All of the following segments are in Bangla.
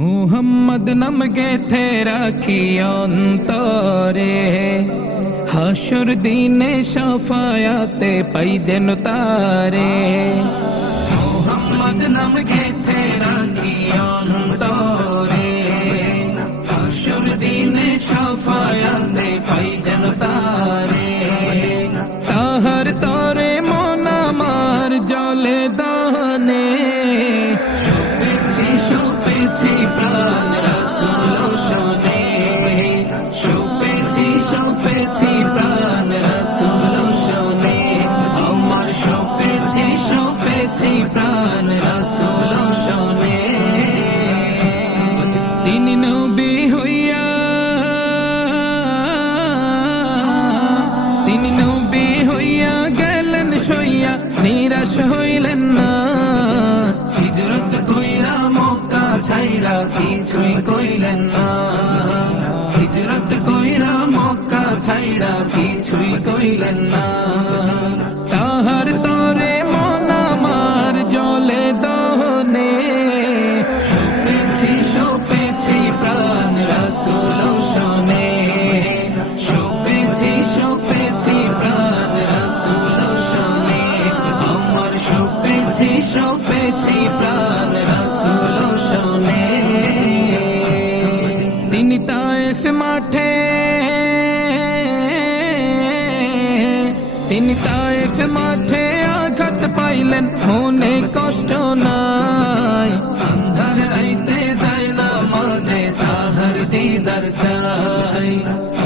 মুহাম্মদ নাম গেথে রাখি অন্তরে, হাসর দিনে শাফায়াতে পাই যেন তারে। মুহাম্মদ নাম গেথে রাখি অন্তরে, হাসর দিনে শাফায়াতে পাই যেন তারে। তাহার তরে মন আমার জলে দহনে, শোপেছি প্রাণ রাসূল শোনে, শোপেছি প্রাণ রাসূল শোনে, আমার শোপেছি প্রাণ রাসূল শোনে। তিনি নবী হইয়া, তিনি নবী হইয়া গেলেন সইয়া, নিরাশ হইলেন না। হিজরত কইরা মক্কা ছাইরা কিছুই কইলেন না, হিজরত কইরা মক্কা ছাইরা কিছুই কইলেন না। তাহার তরে মন আমার জলে দহনে, শোপেছি প্রাণ রাসূল শোনে, শোপেছি প্রাণ রাসূল শোনে, আমার শোপেছি প্রাণ রাসূল শোনে। তিনি তায়েফ মাঠে, তিনি তায়েফ মাঠে আঘাত পাইলেন, মনে কষ্ট নাই। আন্ধার রাইতে যায় না মাঝে তাহার দিদার চাই,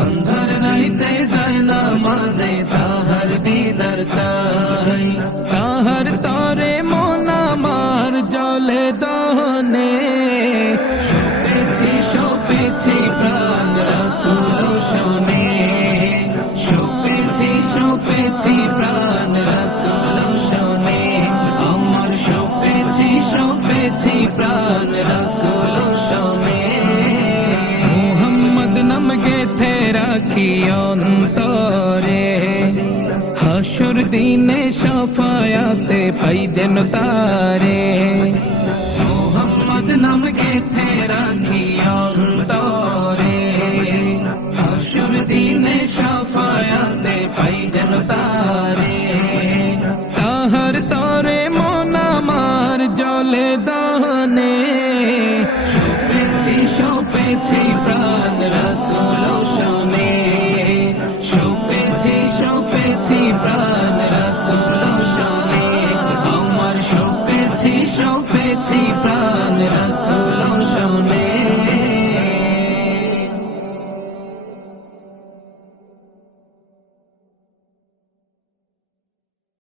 আন্ধার রাইতে যায় না মাঝে তাহার দিদার চাই। তাহার তরে মন আমার জলে দহনে, শোপেছি প্রাণ রাসূল শোনে, শোপেছি প্রাণ রাসূল শোনে, আমার শোপেছি প্রাণ রাসূল শোনে। মুহাম্মদ নাম গেথে রাখি অন্তরে, হাসর দিনে শাফায়াতে পাই যেন তারে। মুহাম্মদ নাম গেথে রাখি অন্তরে, হাসর দিনে শাফায়াতে পাই যেন তারে। তাহার তরে মন আমার জলে দহনে, শোপেছি প্রাণ রাসূল শোনে, শোপেছি প্রাণ রাসূল শোনে, আমার শোপেছি প্রাণ রাসূল শোনে।